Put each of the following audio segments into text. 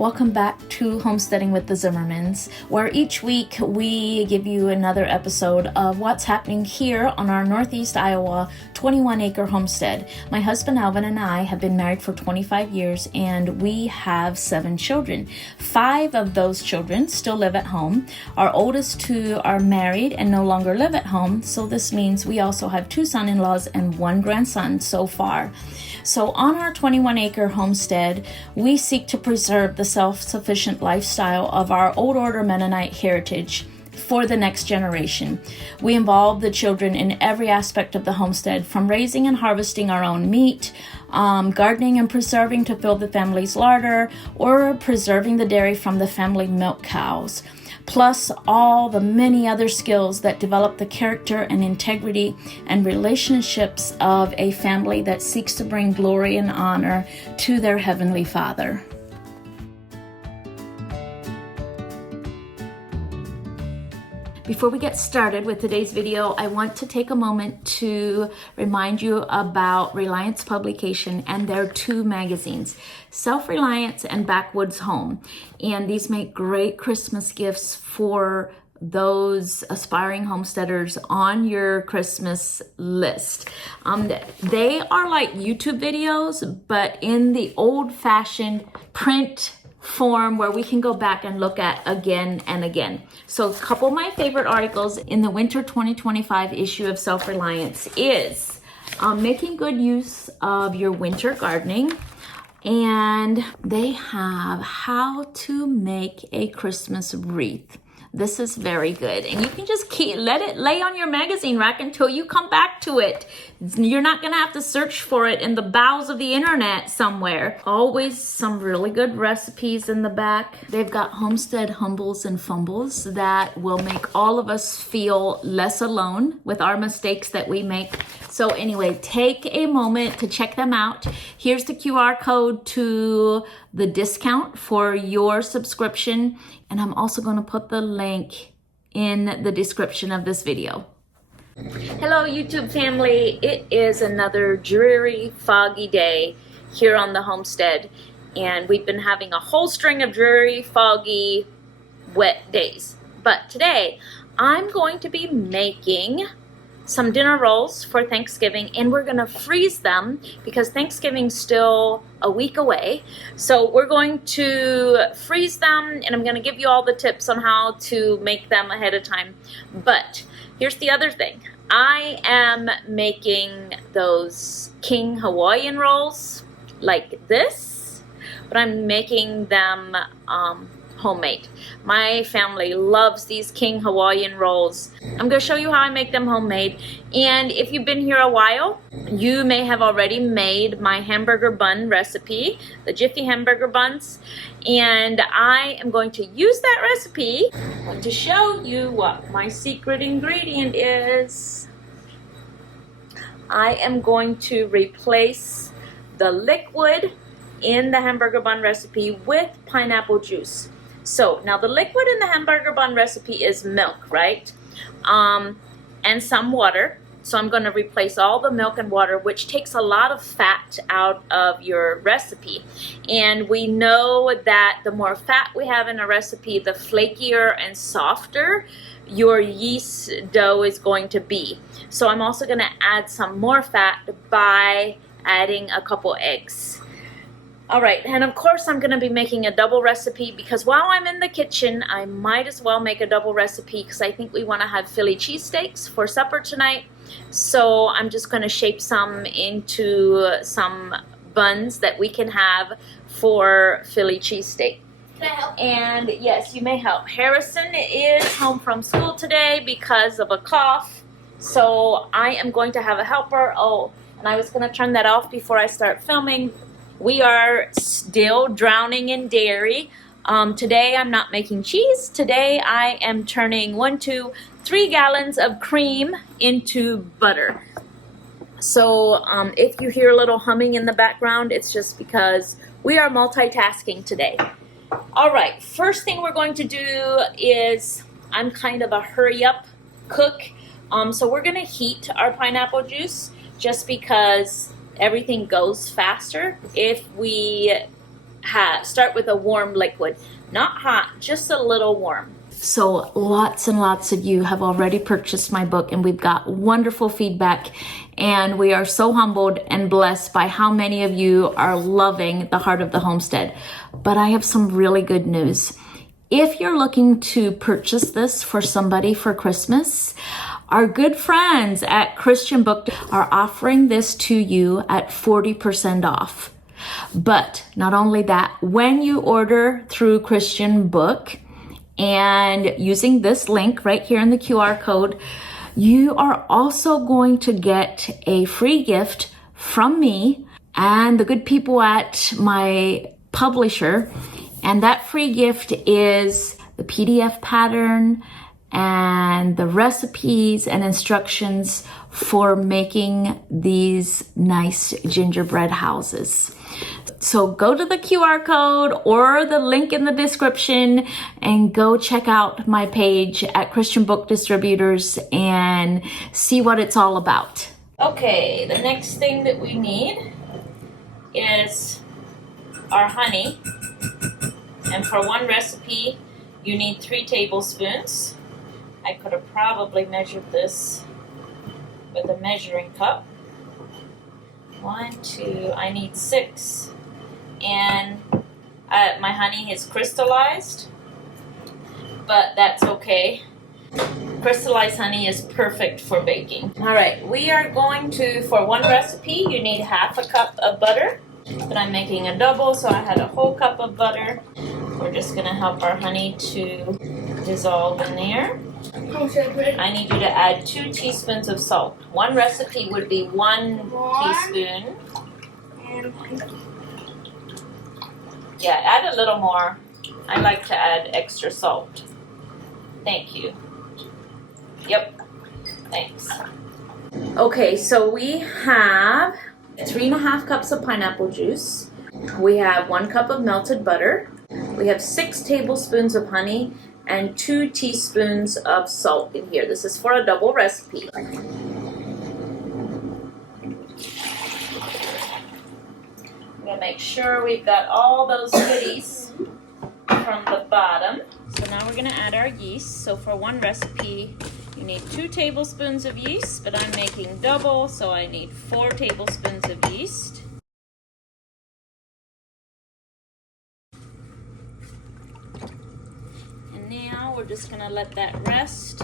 Welcome back to Homesteading with the Zimmermans, where each week we give you another episode of what's happening here on our Northeast Iowa 21-acre homestead. My husband Alvin and I have been married for 25 years and we have 7 children. 5 of those children still live at home. Our oldest 2 are married and no longer live at home, so this means we also have 2 son-in-laws and 1 grandson so far. So on our 21-acre homestead, we seek to preserve the self-sufficient lifestyle of our Old Order Mennonite heritage for the next generation. We involve the children in every aspect of the homestead, from raising and harvesting our own meat, gardening and preserving to fill the family's larder, or preserving the dairy from the family milk cows, plus all the many other skills that develop the character and integrity and relationships of a family that seeks to bring glory and honor to their Heavenly Father. Before we get started with today's video, I want to take a moment to remind you about Reliance Publication and their 2 magazines, Self-Reliance and Backwoods Home. And these make great Christmas gifts for those aspiring homesteaders on your Christmas list. They are like YouTube videos, but in the old-fashioned print form where we can go back and look at again and again. So a couple of my favorite articles in the winter 2025 issue of Self-Reliance is making good use of your winter gardening, and they have how to make a Christmas wreath. This is very good, and you can just let it lay on your magazine rack until you come back to it. You're not gonna have to search for it in the bowels of the internet somewhere. Always some really good recipes in the back. They've got homestead humbles and fumbles that will make all of us feel less alone with our mistakes that we make. So anyway, take a moment to check them out. Here's the QR code to the discount for your subscription, and I'm also going to put the link in the description of this video. Hello YouTube family, it is another dreary, foggy day here on the homestead, and we've been having a whole string of dreary, foggy, wet days. But today I'm going to be making some dinner rolls for Thanksgiving, and we're gonna freeze them because Thanksgiving's still a week away. So we're going to freeze them, and I'm gonna give you all the tips on how to make them ahead of time. But here's the other thing. I am making those King Hawaiian rolls like this, but I'm making them homemade. My family loves these King Hawaiian rolls. I'm going to show you how I make them homemade. And if you've been here a while, you may have already made my hamburger bun recipe, the Jiffy hamburger buns. And I am going to use that recipe. I'm going to show you what my secret ingredient is. I am going to replace the liquid in the hamburger bun recipe with pineapple juice. So now the liquid in the hamburger bun recipe is milk, right? And some water. So I'm going to replace all the milk and water, which takes a lot of fat out of your recipe. And we know that the more fat we have in a recipe, the flakier and softer your yeast dough is going to be. So I'm also going to add some more fat by adding a couple eggs. All right, and of course I'm going to be making a double recipe because while I'm in the kitchen, I might as well make a double recipe because I think we want to have Philly cheesesteaks for supper tonight. So I'm just going to shape some into some buns that we can have for Philly cheesesteak. Can I help? And yes, you may help. Harrison is home from school today because of a cough, so I am going to have a helper. Oh, and I was going to turn that off before I start filming. We are still drowning in dairy. Today I'm not making cheese. Today I am turning 1 to 3 gallons of cream into butter. So if you hear a little humming in the background, it's just because we are multitasking today. All right, first thing we're going to do is, I'm kind of a hurry up cook. So we're gonna heat our pineapple juice just because everything goes faster if we start with a warm liquid. Not hot, just a little warm. So lots and lots of you have already purchased my book, and we've got wonderful feedback, and we are so humbled and blessed by how many of you are loving The Heart of the Homestead. But I have some really good news. If you're looking to purchase this for somebody for Christmas, our good friends at Christian Book are offering this to you at 40% off. But not only that, when you order through Christian Book and using this link right here in the QR code, you are also going to get a free gift from me and the good people at my publisher. And that free gift is the PDF pattern and the recipes and instructions for making these nice gingerbread houses. So go to the QR code or the link in the description and go check out my page at Christian Book Distributors and see what it's all about. Okay, the next thing that we need is our honey. And for one recipe, you need 3 tablespoons. I could have probably measured this with a measuring cup. 1, 2, I need 6. And my honey is crystallized, but that's okay. Crystallized honey is perfect for baking. All right, we are going to, for one recipe, you need half a cup of butter, but I'm making a double, so I had a whole cup of butter. We're just gonna help our honey to dissolve in there. How much should I put in? I need you to add 2 teaspoons of salt. One recipe would be 1 teaspoon. And Yeah, add a little more. I like to add extra salt. Thank you. Yep, thanks. Okay, so we have 3.5 cups of pineapple juice. We have 1 cup of melted butter. We have 6 tablespoons of honey and 2 teaspoons of salt in here. This is for a double recipe. We'll make sure we've got all those goodies from the bottom. So now we're gonna add our yeast. So for one recipe, you need 2 tablespoons of yeast, but I'm making double, so I need 4 tablespoons of yeast. And now we're just gonna let that rest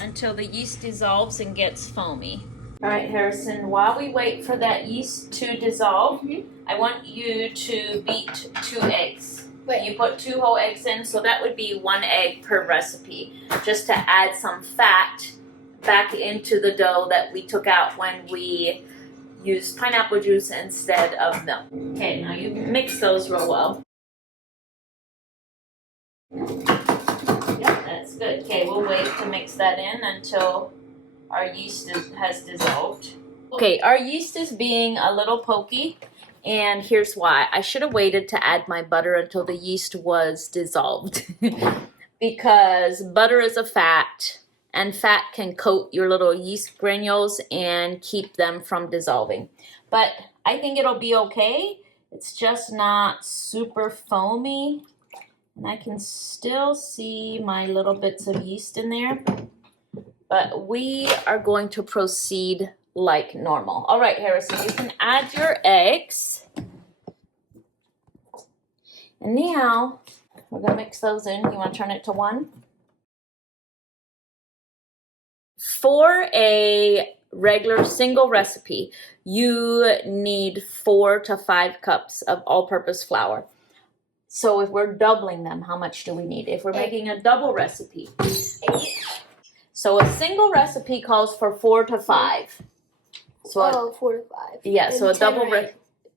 until the yeast dissolves and gets foamy. All right, Harrison, while we wait for that yeast to dissolve, I want you to beat 2 eggs. Wait. You put 2 whole eggs in, so that would be 1 egg per recipe, just to add some fat back into the dough that we took out when we used pineapple juice instead of milk. Okay, now you mix those real well. Yep, that's good. Okay, we'll wait to mix that in until our yeast has dissolved. Okay, our yeast is being a little pokey, and here's why. I should have waited to add my butter until the yeast was dissolved because butter is a fat, and fat can coat your little yeast granules and keep them from dissolving. But I think it'll be okay. It's just not super foamy, and I can still see my little bits of yeast in there. But we are going to proceed like normal. All right, Harrison, you can add your eggs. And now we're gonna mix those in. You wanna turn it to 1? For a regular single recipe, you need 4 to 5 cups of all-purpose flour. So if we're doubling them, how much do we need? If we're making a double recipe, 8. So a single recipe calls for 4 to 5. So 4 to 5. Yeah, so a double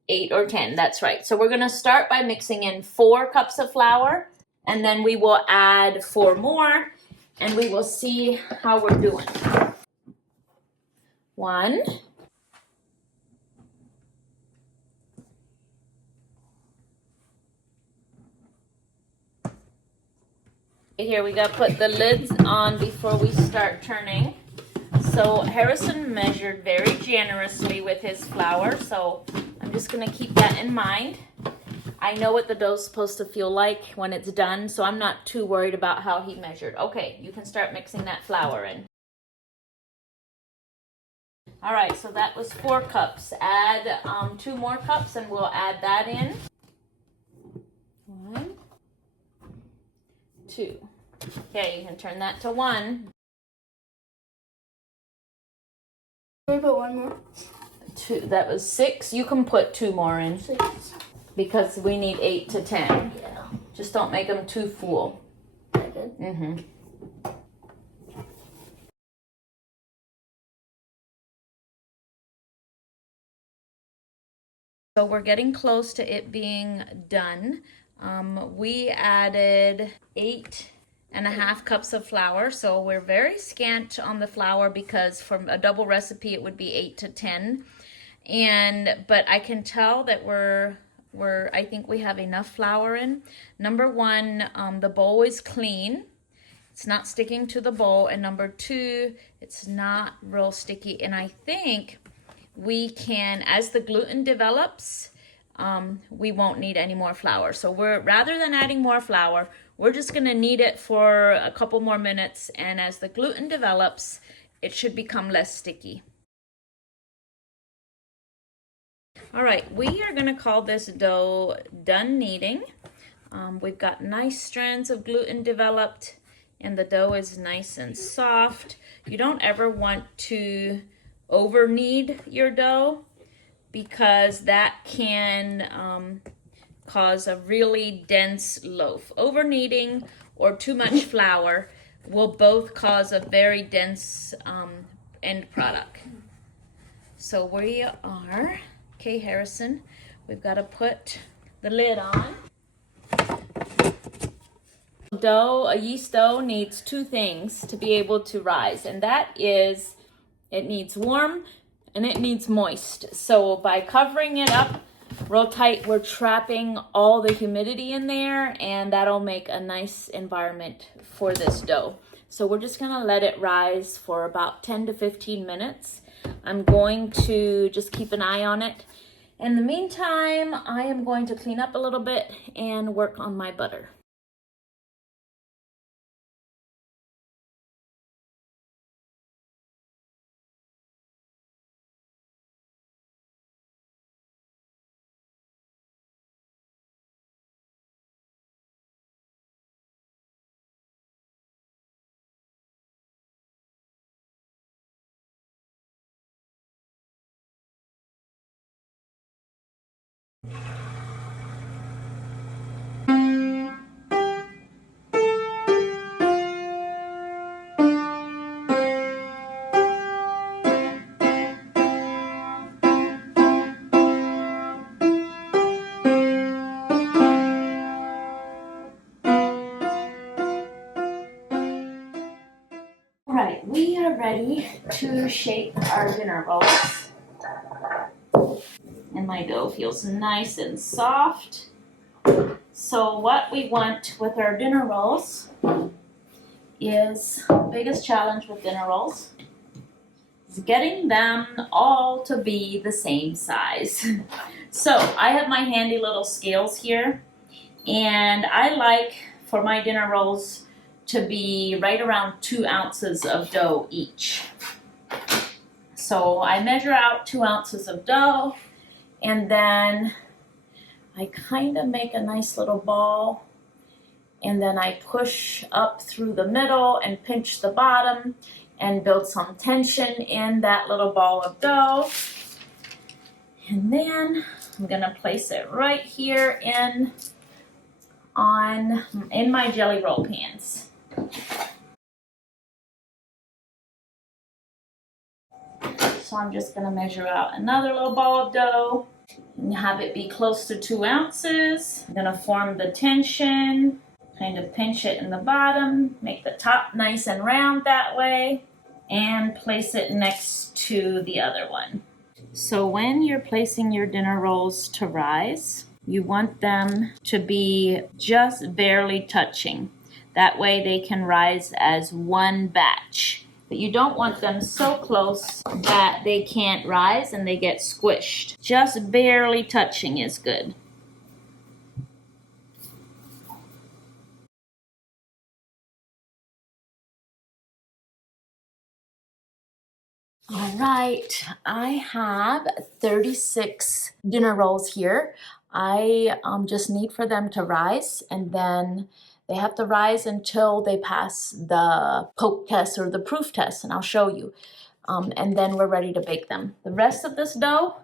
8 or 10, that's right. So we're gonna start by mixing in 4 cups of flour, and then we will add 4 more, and we will see how we're doing. 1. Here we gotta put the lids on before we start turning. So Harrison measured very generously with his flour, so I'm just gonna keep that in mind. I know what the dough's supposed to feel like when it's done, so I'm not too worried about how he measured. Okay, you can start mixing that flour in. All right, so that was 4 cups. Add 2 more cups and we'll add that in. 1, 2. Okay, you can turn that to 1. Can we put 1 more? 2. That was 6. You can put 2 more in. 6. Because we need 8 to 10. Yeah. Just don't make them too full. Good. Mm-hmm. So we're getting close to it being done. We added 8.5 cups of flour. So we're very scant on the flour because from a double recipe, it would be 8 to 10. But I can tell that I think we have enough flour in. Number 1, the bowl is clean. It's not sticking to the bowl. And number 2, it's not real sticky. And I think we can, as the gluten develops, we won't need any more flour. So rather than adding more flour, we're just gonna knead it for a couple more minutes. And as the gluten develops, it should become less sticky. All right, we are gonna call this dough done kneading. We've got nice strands of gluten developed and the dough is nice and soft. You don't ever want to over knead your dough because that can cause a really dense loaf. Over kneading or too much flour will both cause a very dense end product. So we are, okay, Harrison, we've got to put the lid on. A yeast dough needs 2 things to be able to rise, and that is it needs warm and it needs moist. So by covering it up real tight, we're trapping all the humidity in there, and that'll make a nice environment for this dough. So we're just gonna let it rise for about 10 to 15 minutes. I'm going to just keep an eye on it. In the meantime, I am going to clean up a little bit and work on my butter. Alright, we are ready to shape our dinner rolls. And my dough feels nice and soft. So what we want with our dinner rolls is, the biggest challenge with dinner rolls is getting them all to be the same size. So I have my handy little scales here, and I like for my dinner rolls to be right around 2 ounces of dough each. So I measure out 2 ounces of dough, and then I kind of make a nice little ball, and then I push up through the middle and pinch the bottom and build some tension in that little ball of dough. And then I'm gonna place it right here in my jelly roll pans. So I'm just gonna measure out another little ball of dough and have it be close to 2 ounces. I'm gonna form the tension, kind of pinch it in the bottom, make the top nice and round that way, and place it next to the other one. So when you're placing your dinner rolls to rise, you want them to be just barely touching. That way they can rise as one batch. But you don't want them so close that they can't rise and they get squished. Just barely touching is good. All right, I have 36 dinner rolls here. I just need for them to rise, and then they have to rise until they pass the poke test or the proof test, and I'll show you. And then we're ready to bake them. The rest of this dough,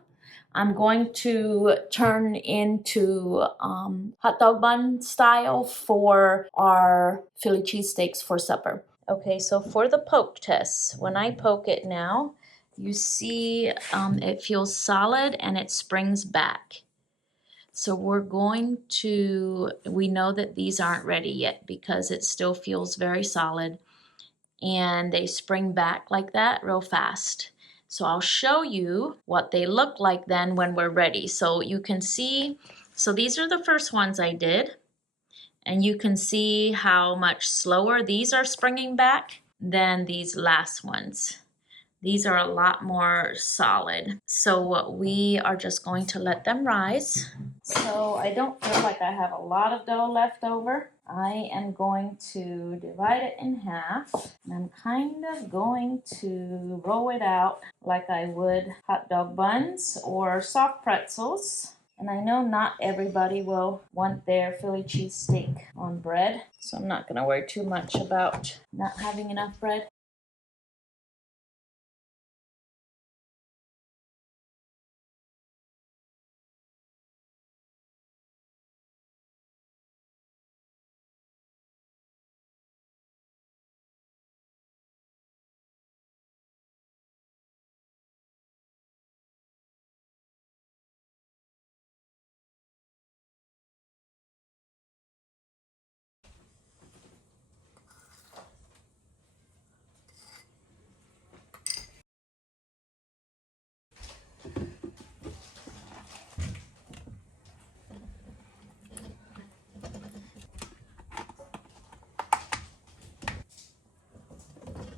I'm going to turn into hot dog bun style for our Philly cheesesteaks for supper. Okay, so for the poke test, when I poke it now, you see it feels solid and it springs back. So we know that these aren't ready yet because it still feels very solid and they spring back like that real fast. So I'll show you what they look like then when we're ready. So you can see, so these are the first ones I did, and you can see how much slower these are springing back than these last ones. These are a lot more solid. So we are just going to let them rise. So I don't feel like I have a lot of dough left over. I am going to divide it in half. And I'm kind of going to roll it out like I would hot dog buns or soft pretzels. And I know not everybody will want their Philly cheesesteak on bread, so I'm not gonna worry too much about not having enough bread.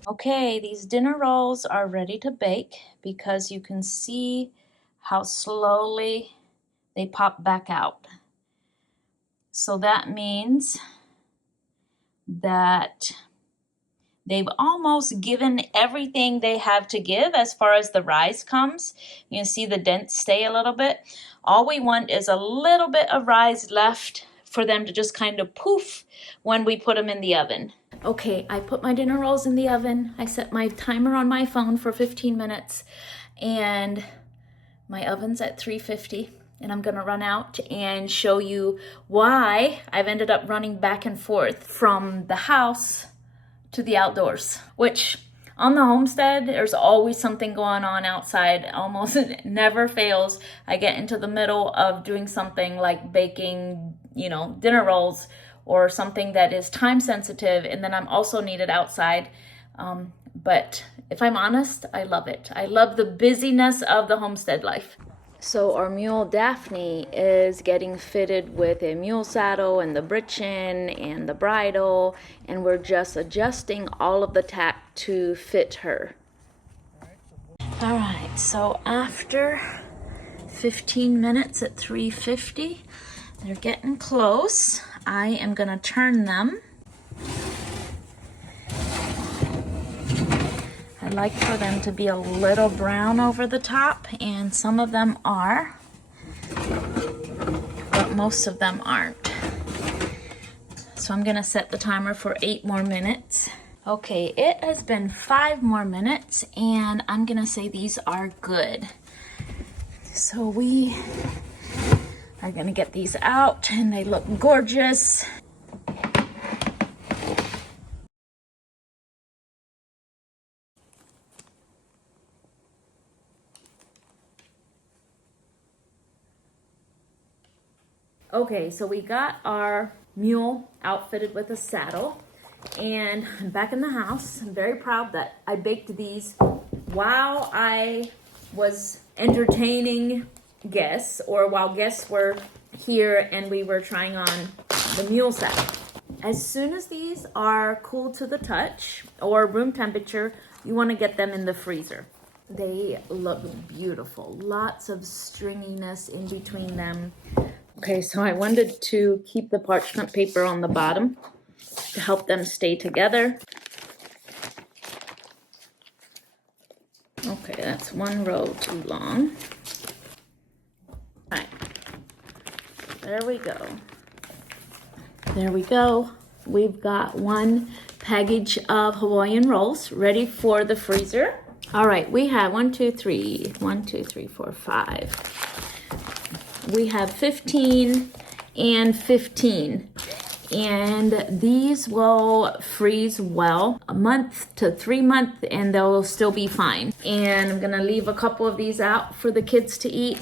Okay, these dinner rolls are ready to bake because you can see how slowly they pop back out. So that means that they've almost given everything they have to give as far as the rise comes. You can see the dents stay a little bit. All we want is a little bit of rise left for them to just kind of poof when we put them in the oven. Okay, I put my dinner rolls in the oven. I set my timer on my phone for 15 minutes and my oven's at 350, and I'm gonna run out and show you why I've ended up running back and forth from the house to the outdoors, which on the homestead, there's always something going on outside. Almost never fails. I get into the middle of doing something like baking, dinner rolls or something that is time sensitive, and then I'm also needed outside. But if I'm honest, I love it. I love the busyness of the homestead life. So our mule Daphne is getting fitted with a mule saddle and the britchin and the bridle, and we're just adjusting all of the tack to fit her. All right, so after 15 minutes at 350, they're getting close. I am gonna turn them. I like for them to be a little brown over the top, and some of them are, but most of them aren't. So I'm gonna set the timer for 8 more minutes. Okay, it has been 5 more minutes, and I'm gonna say these are good. So we are gonna get these out, and they look gorgeous. Okay, so we got our mule outfitted with a saddle, and I'm back in the house. I'm very proud that I baked these while I was entertaining guests, or while guests were here and we were trying on the mule saddle. As soon as these are cool to the touch or room temperature, you want to get them in the freezer. They look beautiful. Lots of stringiness in between them. Okay, so I wanted to keep the parchment paper on the bottom to help them stay together. Okay, that's one row too long. All right, there we go. There we go. We've got one package of Hawaiian rolls ready for the freezer. All right, we have 1, 2, 3, 4, 5. We have 15 and 15. And these will freeze well, a month to 3 months, and they'll still be fine. And I'm gonna leave a couple of these out for the kids to eat.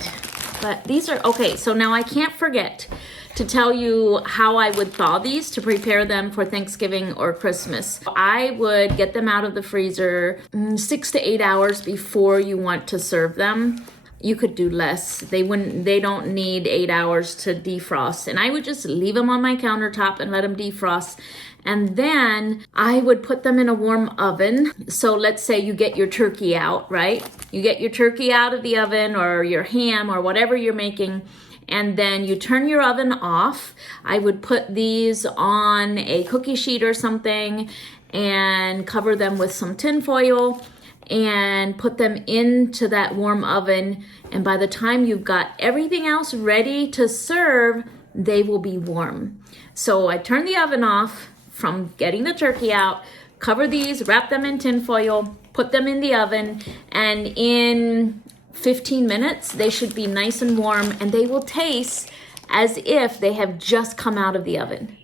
But these are, okay, so now I can't forget to tell you how I would thaw these to prepare them for Thanksgiving or Christmas. I would get them out of the freezer 6 to 8 hours before you want to serve them. You could do less. They don't need 8 hours to defrost. And I would just leave them on my countertop and let them defrost. And then I would put them in a warm oven. So let's say you get your turkey out, right? You get your turkey out of the oven, or your ham, or whatever you're making, and then you turn your oven off. I would put these on a cookie sheet or something and cover them with some tin foil and put them into that warm oven. And by the time you've got everything else ready to serve, they will be warm. So I turn the oven off from getting the turkey out, cover these, wrap them in tin foil, put them in the oven, and in 15 minutes, they should be nice and warm, and they will taste as if they have just come out of the oven.